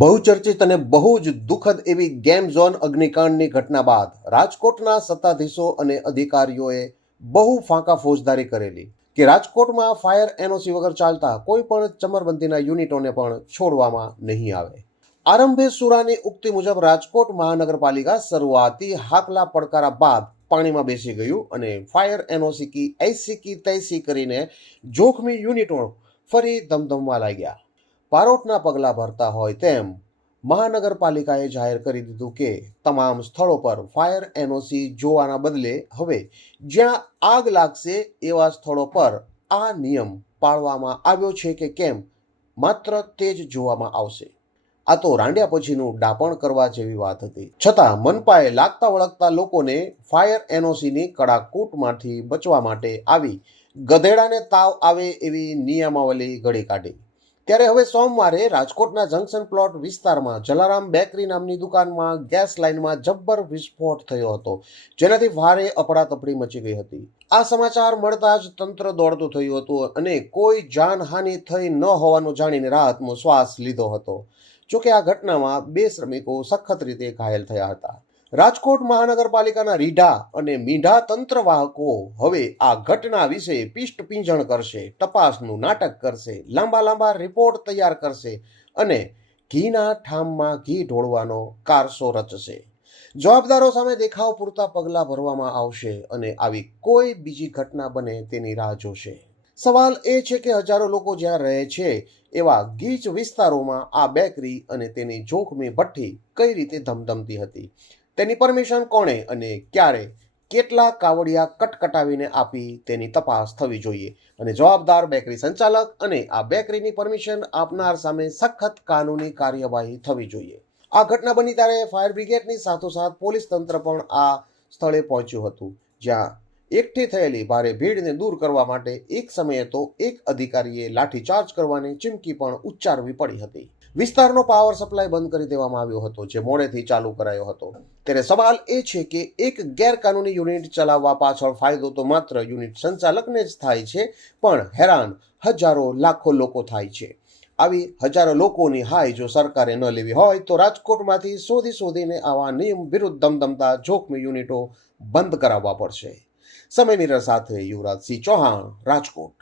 બહુચર્ચિત અને બહુ જ દુઃખદ એવી ગેમ ઝોન અગ્નિકાંડની ઘટના બાદ રાજકોટના સત્તાધીશો અને અધિકારીઓએ બહુ ફાંકા ફોજદારી કરેલી કે રાજકોટમાં ફાયર એનઓસી વગર ચાલતા કોઈ પણ ચમરબંધીના યુનિટોને પણ છોડવામાં નહીં આવે. આરંભે સુરાની ઉક્તિ મુજબ રાજકોટ મહાનગરપાલિકા શરૂઆતી હાકલા પડકારા બાદ પાણીમાં બેસી ગયું અને ફાયર એનઓસી કી એસી કી, તૈસી કરીને જોખમી યુનિટો ફરી ધમધમવા લાગ્યા. પારોટના પગલાં ભરતા હોય તેમ મહાનગરપાલિકાએ જાહેર કરી દીધું કે તમામ સ્થળો પર ફાયર એનઓસી જોવાના બદલે હવે જ્યાં આગ લાગશે એવા સ્થળો પર આ નિયમ પાળવામાં આવ્યો છે કે કેમ માત્ર તે જ જોવામાં આવશે. આ તો રાંડ્યા પછીનું ડાપણ કરવા જેવી વાત હતી. છતાં મનપાએ લાગતા વળગતા લોકોને ફાયર એનઓસીની કડાકૂટમાંથી બચવા માટે આવી ગધેડાને તાવ આવે એવી નિયમાવલી ઘડી કાઢી. ત્યારે હવે સોમવારે રાજકોટના જંકશન પ્લોટ વિસ્તારમાં જલારામ બેકરી નામની દુકાનમાં ગેસ લાઇનમાં જબ્બર વિસ્ફોટ થયો હતો, જેનાથી ભારે અપડાતપડી મચી ગઈ હતી. આ સમાચાર મળતા જ તંત્ર દોડતું થયું હતું અને કોઈ જાનહાનિ થઈ ન હોવાનું જાણીને રાહતનો શ્વાસ લીધો હતો. જોકે આ ઘટનામાં બે શ્રમિકો સખત રીતે ઘાયલ થયા હતા. રાજકોટ મહાનગરપાલિકાના રીઢા અને મીંઢા તંત્રવાહકો હવે આ ઘટના વિશે પિષ્ટ પિંજણ કરશે, તપાસનું નાટક કરશે, લાંબા લાંબા રિપોર્ટ તૈયાર કરશે અને ઘીના ઠામમાં ઘી ઢોળવાનો કારસો રચશે. જવાબદારો સામે દેખાવ પૂરતા પગલાં ભરવામાં આવશે અને આવી કોઈ બીજી ઘટના બને તેની રાહ જોશે. સવાલ એ છે કે હજારો લોકો જ્યાં રહે છે, એવા ગીચ વિસ્તારોમાં આ બેકરી અને તેની જોખમી ભઠ્ઠી કઈ રીતે ધમધમતી હતી? તેની પરમિશન કોણે અને ક્યારે કેટલા કાવડિયા કટકટાવીને આપી તેની તપાસ થવી જોઈએ? અને જવાબદાર બેકરી સંચાલક અને આ બેકરીની પરમિશન આપનાર સામે સખત કાનૂની કાર્યવાહી થવી જોઈએ. આ ઘટના બની ત્યારે ફાયર બ્રિગેડની સાથોસાથ પોલીસ તંત્ર પણ આ સ્થળે પહોંચ્યું હતું, જ્યાં એકઠી થયેલી ભારે ભીડને દૂર કરવા માટે એક સમયે તો એક અધિકારીએ લાઠીચાર્જ કરવાની ચીમકી પણ ઉચ્ચારવી પડી હતી. વિસ્તારનો પાવર સપ્લાય બંધ કરી દેવામાં આવ્યો હતો, જે મોડેથી ચાલુ કરાયો હતો. ત્યારે સવાલ એ છે કે એક ગેરકાનૂની યુનિટ ચલાવવા પાછળ ફાયદો તો માત્ર યુનિટ સંચાલકને જ થાય છે, પણ હેરાન હજારો લાખો લોકો થાય છે. આવી હજારો લોકોની હાય જો સરકારે ન લેવી હોય, તો રાજકોટમાંથી શોધી શોધીને આવા નિયમ વિરુદ્ધ ધમધમતા જોખમી યુનિટો બંધ કરાવવા પડશે. સમય મિરર સાથે યુવરાજસિંહ ચૌહાણ, રાજકોટ.